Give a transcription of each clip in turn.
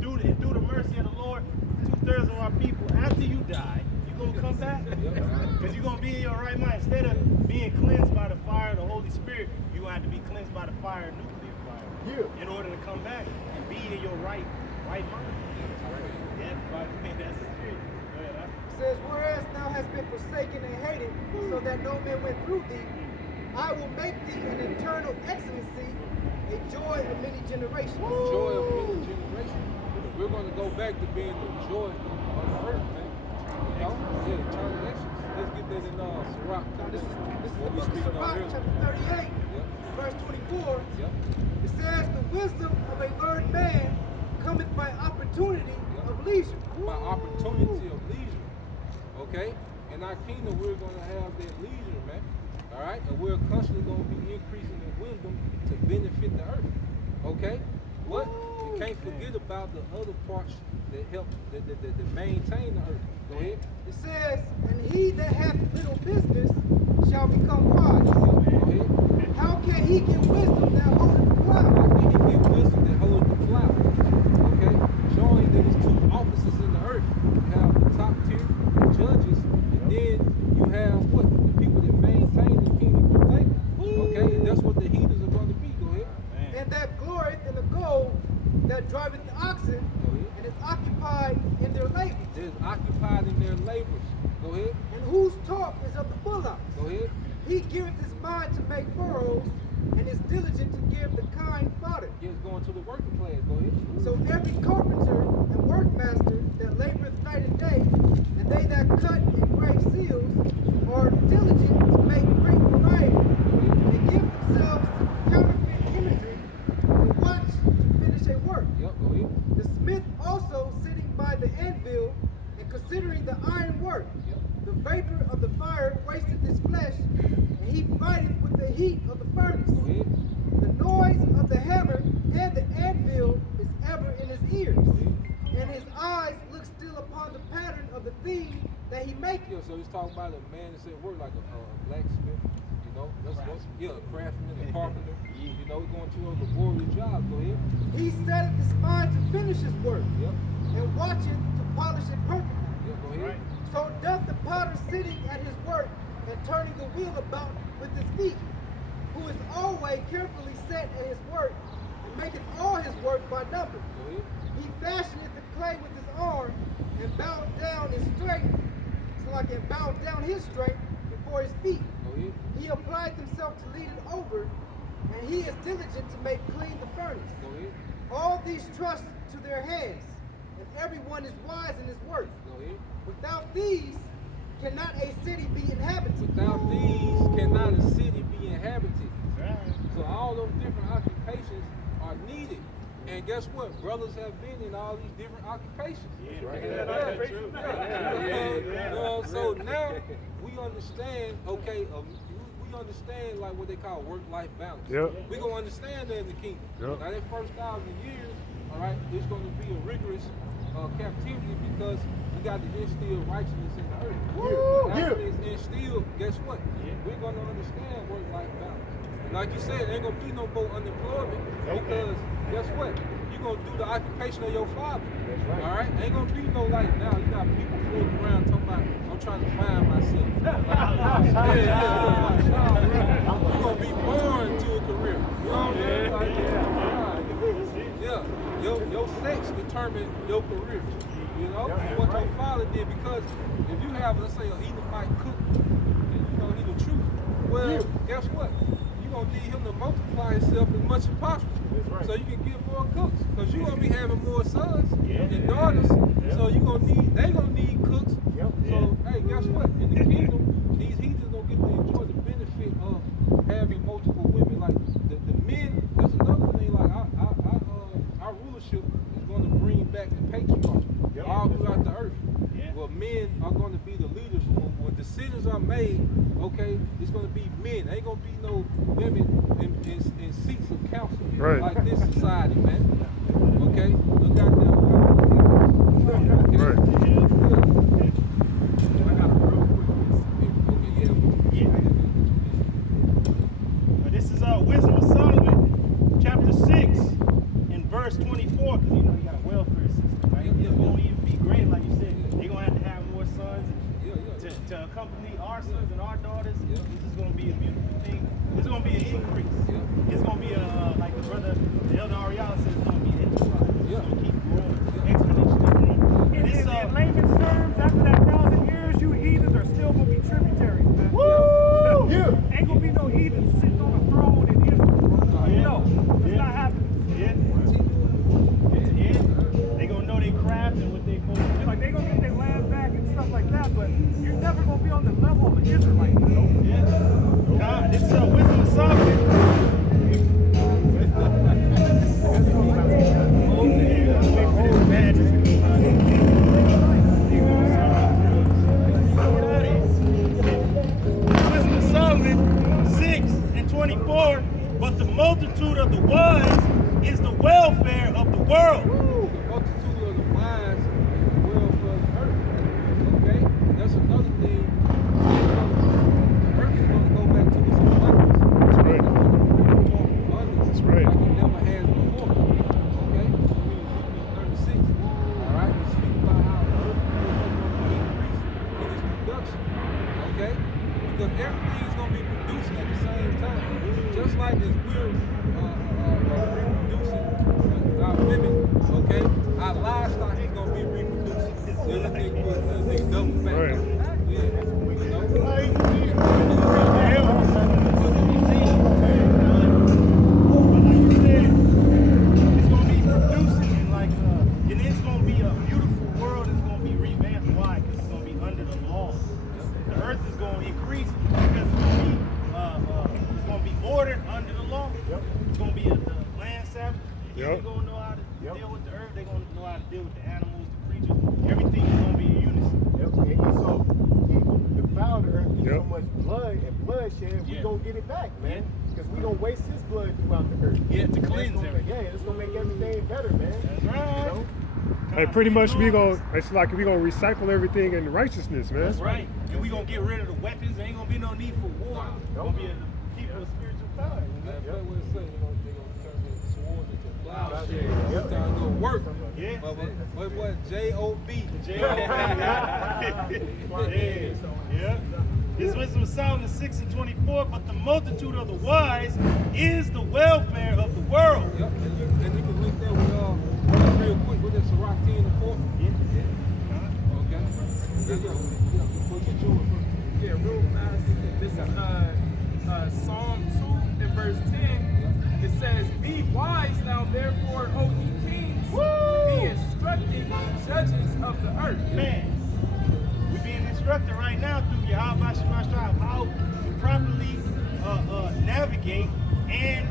through the mercy of the Lord, 2/3 of our people, after you die, you're going to come back. Because you're going to be in your right mind. Instead of being cleansed by the fire of the Holy Spirit, you're going to have to be cleansed by the fire of nuclear fire in order to come back and be in your right mind. Yeah, that's the spirit. It says, whereas thou hast been forsaken and hated, so that no man went through thee, I will make thee an eternal excellency, a joy of many generations. Joy of many generations. We're going to go back to being the joy of the earth, man. You know? Yeah, eternal excellence. Let's get that in Sirach. Now this is the book of Sirach, chapter 38, verse 24. It says, the wisdom of a learned man cometh by opportunity of leisure. By opportunity of leisure. Okay? In our kingdom, we're going to have that leisure, man. All right? And we're constantly going to be increasing in wisdom to benefit the earth. Okay? What? You can't forget about the other parts that help, that maintain the earth. Go ahead. It says, and he that hath little business shall become wise. Go ahead. How can he get wisdom that holdeth the cloud? How can he get wisdom that holdeth the cloud? Okay? Showing that there's two offices in the earth. You have the top tier judges, and then you have what? The people that maintain the kingdom of labor. Okay? And that's what the heathens are going to be. Go ahead. And that glorieth in the gold that driveth the oxen, and is occupied in their labors. It is occupied in their labors. Go ahead. And whose talk is of the bullocks. Go ahead. He giveth his mind to make furrows, and is diligent to give the kind fodder. He's going to the working class. Go ahead. So every carpenter and workmaster that laboreth night and day, and they that cut and grave seals, are diligent to make great variety, and give themselves to counterfeit imagery, and watch to finish a work. Yep, go ahead. The smith also sitting by the anvil, and considering the iron work, the vapor of the fire wasteth his flesh, and he fighteth with the heat of the furnace. Go ahead. The noise of the hammer and the anvil is ever in his ears, and his eyes look still upon the pattern of the thing that he maketh. Yeah, so he's talking about a man that's at work like a blacksmith, you know, that's a craftsman, a carpenter, you know, going to a laborious job. Go ahead. He setteth his mind to finish his work, Yep. and watcheth to polish it perfectly. Yeah, go ahead. So doth the potter sitting at his work and turning the wheel about with his feet, who is always carefully set at his work, and maketh all his work by number. Go ahead. He fashioneth the clay with his arm, and bowed down his strength, so like it bowed down his strength before his feet. Go ahead. He applied himself to lead it over, and he is diligent to make clean the furnace. Go ahead. All these trust to their hands, and everyone is wise in his work. Go ahead. Without these, cannot a city be inhabited. Without these, cannot a city be inhabited. So all those different occupations are needed. And guess what? Brothers have been in all these different occupations. So now we understand, okay, we understand like what they call work-life balance. Yep. We're going to understand that in the kingdom. Yep. Now that first 1,000 years, all right, it's going to be a rigorous captivity because we got to instill righteousness in the earth. After it's instilled, guess what? We're going to understand work-life balance. And like you said, there ain't going to be no more unemployment because guess what? You're going to do the occupation of your father. That's right. All right? Ain't going to be no like now. You got people floating around talking about, I'm trying to find myself. You're going to be born to a career. You know what I'm saying? Yeah. Your sex determines your career. You know? What your father did, because if you have, let's say, an Edomite cook, and you know he the truth, well, guess what? You're going to need him to multiply himself as much as possible. So you can get more cooks. Because you're going to be having more sons and daughters. So they going to need cooks. So, hey, guess what? In the kingdom, these heathens don't get to enjoy the benefit of having multiple women. Like the men, that's another thing. Like our rulership is going to bring back the patriarchy all throughout the earth. Well, men are going to be the leaders. When decisions are made, okay, it's going to be men. There ain't going to be no women in seats of council like this society, man. Okay? Look out there. Okay? I got a real quick. This is Wisdom of Solomon, chapter 6, and verse 24, because you know you got well our sons and our daughters, this is going to be a beautiful thing. It's going to be an increase. It's going to be like the brother, the Elder Ariala says, it's going to be an enterprise. It's going to keep growing, exponentially growing. In layman's terms, after that 1,000 years, you heathens are still going to be tributaries, man. Woo! Yeah. Ain't going to be no heathens sitting on a throne in Israel. No, it's not happening. They gonna know they craft and what they supposed to do. Like, they going to get their land back and stuff like that, but you're never going to be on the level of an Israelite. God, this is a wisdom of Solomon. Wisdom of Solomon 6:24. But the multitude of the wise is the welfare of the world. The multitude of the wise is the welfare of the earth. Okay? That's another thing. The earth is going to go back to its abundance. That's right. That's right. Like it never has before. Okay? I mean, 36. All right? We speak about how the earth is going to increase in its production. Okay? Because everything is going to be producing at the same time. Just like as we're reproducing our women, okay, our livestock is going to be reproducing. Everything double back. Right. Yeah. You know? It's gonna be producing and and it's gonna be a beautiful world. It's gonna be revamped. Why? Because it's gonna be under the law. The earth is gonna increase because it's gonna be ordered under the law. It's gonna be the land Sabbath. They're gonna know how to deal with the earth. They're gonna know how to deal with the animals, the creatures. Everything is gonna be in unison. And so he defiled the earth, so much blood and bloodshed, we gonna get it back, man. Because we gonna waste his blood throughout the earth. Yeah, to cleanse everything. Yeah, it's gonna make everything better, man. That's right. You know? Hey, pretty much it's like we gonna recycle everything in righteousness, man. That's right. And we gonna get rid of the weapons. There ain't gonna be no need for war. It's gonna be a people of spiritual power. That's what it say, you know, they're going to turn the swords into plowshares. It's time to go work. Yeah. But what? J-O-B. Yeah. This wisdom of Solomon 6:24. But the multitude of the wise is the welfare of the world. Yep. And you can link that with real quick with that Sirach 10:4. Okay. We'll get yours first. Yeah, real fast. This is Psalm 2 and verse 10. It says, "Be wise now, therefore, O ye kings, be instructed, judges of the earth." Man, we're being instructed right now through Yahweh Shema Shai how to properly navigate and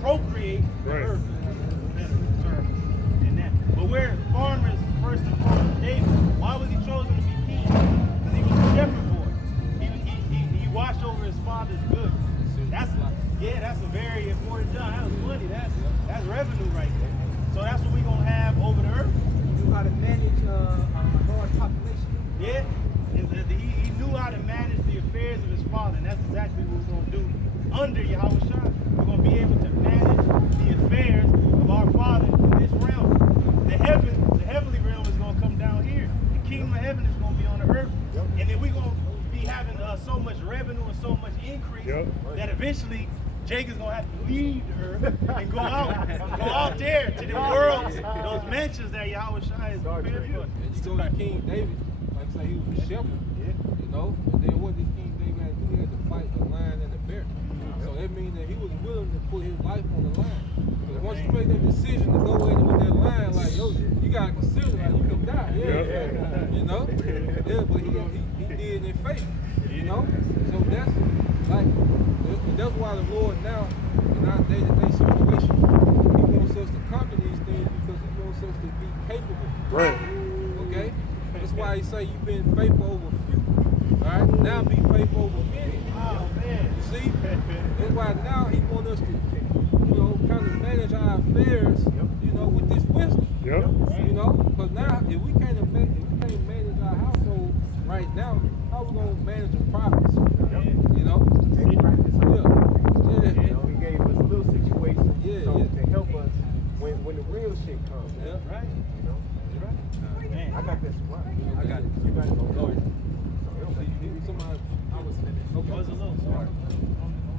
procreate the Right. earth. Better term than that. But we're farmers first and foremost. David, why was he chosen to be king? Because he was a shepherd boy. He watched over his father's goods. That's a very important job. That was money. That's revenue right there. So that's what we're gonna have over the earth. He knew how to manage a large population. Yeah, he knew how to manage the affairs of his father, and that's exactly what we're going to do under Yahweh Shai. We're going to be able to manage the affairs of our Father in this realm. The heavenly realm is going to come down here. The kingdom of heaven is going to be on the earth, and then we're going to be having so much revenue and so much increase that eventually Jacob's going to have to leave the earth and go out there to the worlds, those mansions that Yahweh Shai is prepared for. And you go to King David, like I say, he was a shepherd, you know, and then what did King David have to do? He had to fight a lion and a bear. So that means that he was willing to put his life on the line. Because once you make that decision to go in with that lion, like, yo, you got to consider, like, you can die, you know? Yeah, but he did in faith, you know? So that's, like, that's why the Lord now, in our day-to-day situation, he wants us to conquer these things because he wants us to be capable. Right. Okay? That's why he say you've been faithful over few. Alright? Now be faithful over many. Oh, man. You see? That's why now he wants us to, you know, kind of manage our affairs, you know, with this wisdom. Yep. You know? Because now, if we can't manage our household right now, how we going to manage the profits? You know? You know, he gave us little situations to help us when the real shit comes. Yeah. Right. You know? Man. I got this one. I got it. You got it. Go ahead. Somebody, I was finished. okay. Was a little sorry.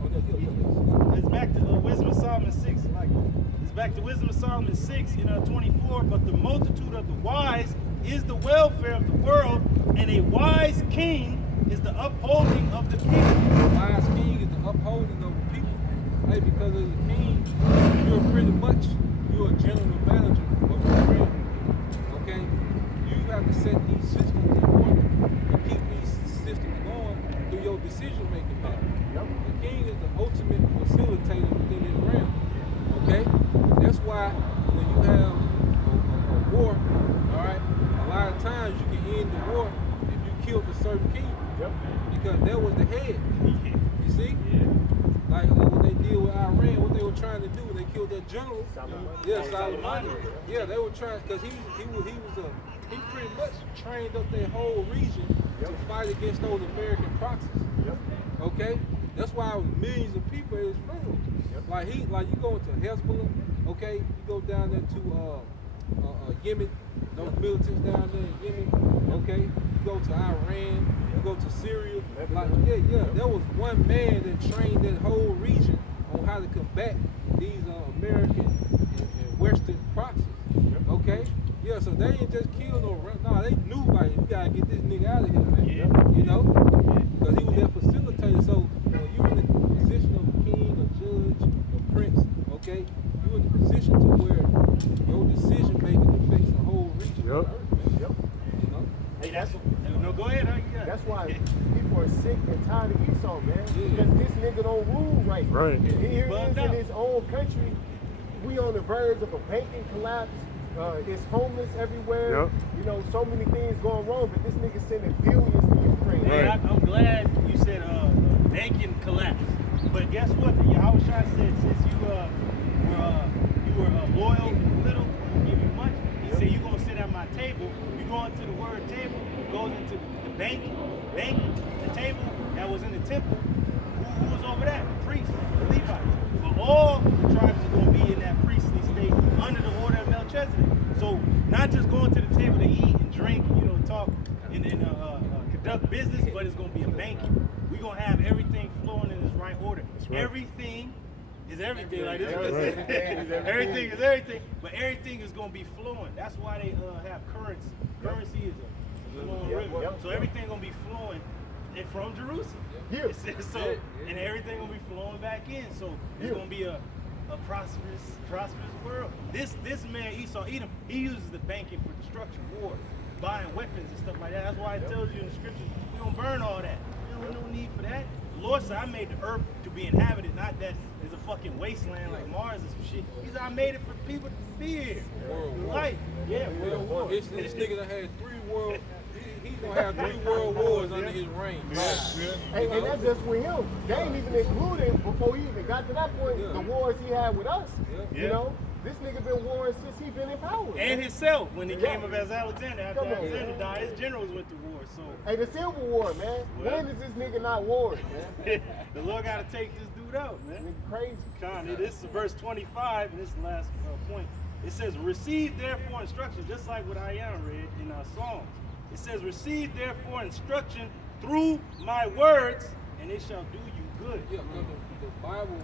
Oh, yeah. It's back to Wisdom of Solomon 6. It's back to Wisdom of Solomon 6 in 24. But the multitude of the wise is the welfare of the world, and a wise king is the upholding of the people. The wise king is the upholding of the people. Hey, because as a king, you're pretty much a general manager of the realm. Okay? You have to set these systems in order and keep these systems going through your decision making method. The king is the ultimate facilitator within his realm. Okay? That's why when you have a war, all right, a lot of times you can end the war if you killed a certain king. Because that was the head. You see? Like when they deal with Iran, what they were trying to do when they killed that general. Yeah, Soleimani. Yeah, they were trying, because he pretty much trained up their whole region to fight against those American proxies. Okay? That's why millions of people is funeral. Like you go into Hezbollah, okay, you go down there to Yemen, those militants down there in Yemen, okay, you go to Iran, you go to Syria, like there was one man that trained that whole region on how to combat these American and Western proxies. Okay? Yeah, so they ain't just killed no, they knew like you gotta get this nigga out of here, man. You know? Because he was their facilitator. So when you're in the position of a king, a judge, a prince, okay, you're in the position to where your decision making affects the whole region of the earth, man. You know? Hey, that's no. Go ahead. That's why people are sick and tired of Esau, man. Because this nigga don't rule right. Right. Here he is in his own country. We on the verge of a banking collapse. It's homeless everywhere. You know, so many things going wrong, but this nigga sending billions to Ukraine. Hey, I'm glad you said banking collapse. But guess what? Yahushua said since you were loyal and little, I'll give you much. He said you're gonna sit at my table. You go into the word table, goes into the bank, the table that was in the temple. Who was over that? The priests, the Levites. But all the tribes are gonna be in that priestly state under the order of Melchizedek. So not just going to the table to eat and drink, talk and conduct business, but it's gonna be a banking. We're gonna have everything flowing in its right order. Everything is everything. Like this. Everything is everything. But everything is gonna be flowing. That's why they have currency. Currency is a flowing river. So everything gonna be flowing from Jerusalem. So and everything gonna be flowing back in. So it's gonna be a prosperous world. This man Esau Edom, he uses the banking for destruction, war, buying weapons and stuff like that. That's why it tells you in the scriptures, we don't burn all that. There's no need for that. The Lord said, I made the earth to be inhabited, not that it's a fucking wasteland like Mars and some shit. He said, I made it for people to fear. Life. Yeah, world war. This nigga done had he's gonna have 3 world wars under his reign. And that's just with him. They ain't even included before he even got to that point, the wars he had with us. You know? This nigga been warring since he been in power. And himself, when he came up as Alexander, after Alexander died, his generals went to war. So hey, the Civil War, man. When is this nigga not warring, man? The Lord gotta take this dude out, man. Nigga crazy. Connie, this is verse 25, and this is the last point. It says, receive therefore instruction, just like what I read in Psalms. It says, receive therefore instruction through my words, and it shall do you good. Yeah, because the Bible is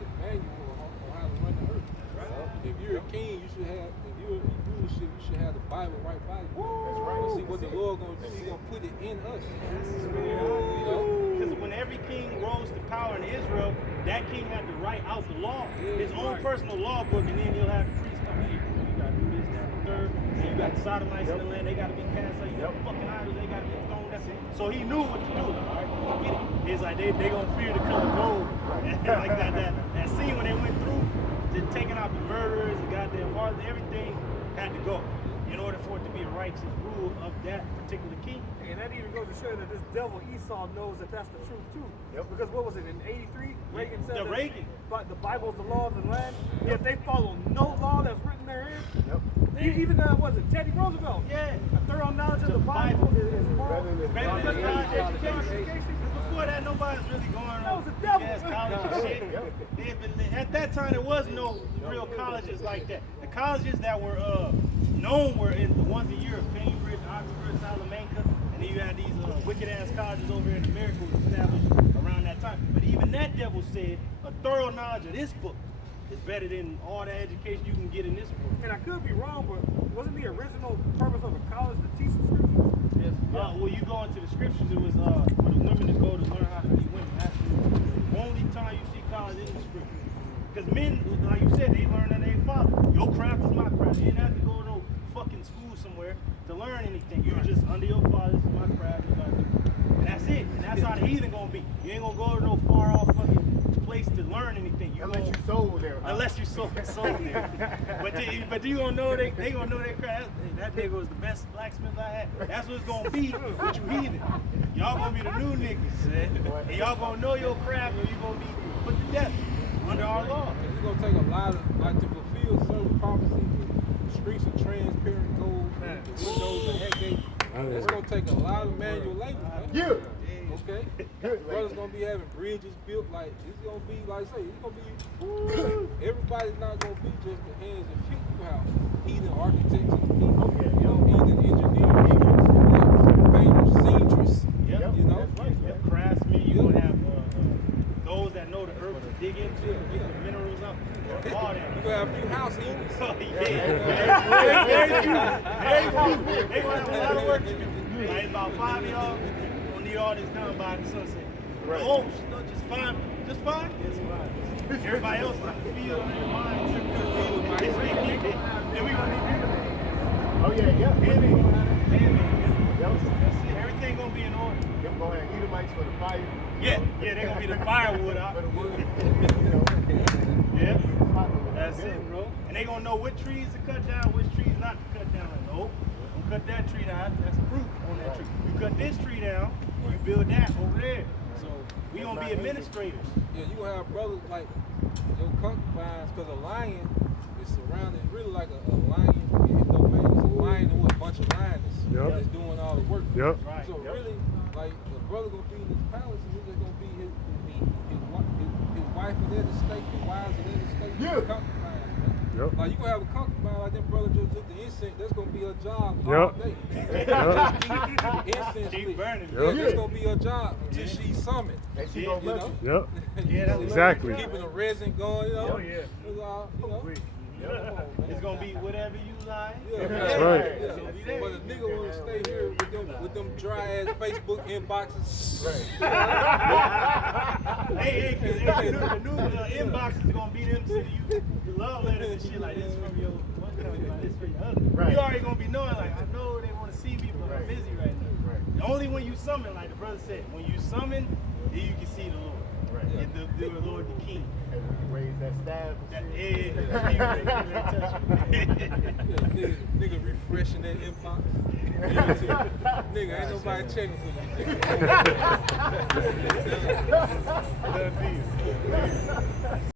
the manual on how to run the earth. Right? If you're a king, you should have, if you're in rulership, you should have the Bible right by you. That's right. See what the Lord gonna do, he's gonna put it in us. Because when every king rose to power in Israel, that king had to write out the law, his own personal law book, and then he'll have the priests come here. You gotta do this, that, and the third. And you got the Sodomites in the land, they gotta be cast out. You got fucking idols, they gotta be thrown. That's it. So he knew what to do. All right, get it. It's like they gonna fear the color gold. Like that scene when they went through, just taking out the murderers, the goddamn hearts, everything had to go in order for it to be a righteous rule of that particular king. And that even goes to show that this devil Esau knows that that's the truth too. Because what was it in '83? Reagan said but the Bible is the law of the land. Yet they follow no law that's written therein. Even was it Teddy Roosevelt? Yeah. A thorough knowledge of the Bible is moral. Better than education. Before that, nobody's really going on. That was the devil. College and shit. At that time, there was no real colleges like that. The colleges that were known were in the ones in Europe, Cambridge, Oxford, Salamanca, And then you had these wicked ass colleges over here in America was established around that time. But even that devil said a thorough knowledge of this book is better than all the education you can get in this book. And I could be wrong, but wasn't the original purpose of a college to teach the scriptures? Yes. Well, you go into the scriptures, it was for the women to go to learn how to be women. That's the only time you see college in the scriptures. Because men, like you said, they learn under their father. Your craft is my craft. You didn't have to go to no fucking school somewhere to learn anything. You just under your father, this is my craft. And that's it. And that's how the heathen gonna be. You ain't gonna go to no far off fucking place to learn anything. Unless you sold there. Unless you sold there. But you gonna know they gonna know their craft. That nigga was the best blacksmith I had. That's what it's gonna be with you heathen. Y'all gonna be the new niggas. And y'all gonna know your craft or you gonna be put to death under our law. It's gonna take a lot of like to fulfill certain prophecies. The streets are transparent gold, the windows are heck gate. It's gonna take a lot of manual labor, man. Yeah. Okay? Brothers gonna be having bridges built, like it's gonna be like say, it's gonna be everybody's not gonna be just the hands and feet you have. Heathen architects and people, heathen engineers, painters, seamstress. Yep. You know? That's right. Yep. Craftsmen, you gonna have those that know the earth to dig into it, get the minerals out. All that. You gonna have a few house heaters. Oh, yeah. Very few. They gonna have a lot of work to do. Like about 5 of y'all gonna need all this done by the sunset. Right. Oh, just fine. Just fine? Yes, fine. Everybody else in the field in their minds. Then we gonna need people. Oh yeah. That's it. Everything gonna be in order. Yep, go ahead. Edomites for the fire. Yeah, they're gonna be the firewood out. For the wood. Yeah. That's it, bro. And they gonna know what trees to cut down, which trees not to cut down. Like, nope, don't cut that tree down. That's fruit on that tree. You cut this tree down, you build that over there. So we gonna be administrators. Yeah, you gonna have brothers like your concubines, because a lion is surrounded, really like a lion. It's a lion and with a bunch of lioness that's doing all the work. Yep. Right. So really, like the brother gonna be in his palace, and he's just gonna be his wife in that estate, the wives in that estate, Yeah. concubines. Yep. Like you gonna have a concubine like them brother just lit the incense. That's gonna be a job all Yep. day. Incense Keep lit. burning. Yeah, Yep. that's gonna be a job until she's summoned. And she Yeah, gonna you love know? you. Yep. Yeah, that's Exactly. Keeping the resin going, you know. Oh, yeah. It's all, you know. Come on, man. It's gonna be whatever you like. Yeah. That's right. Yeah. It's gonna be there. But a nigga wanna stay here with them dry ass Facebook inboxes. Hey, the new inbox is gonna be them sending you love letters and shit like this from your one company, like this for your other. Right. You already gonna be knowing like I know they want to see me, but I'm busy right now. Right. Only when you summon, like the brother said, when you summon, then you can see the Lord. Right. And the Lord the King. And when you raise that stab. Nigga refreshing that inbox. Nigga, ain't nobody checking for you. Love you.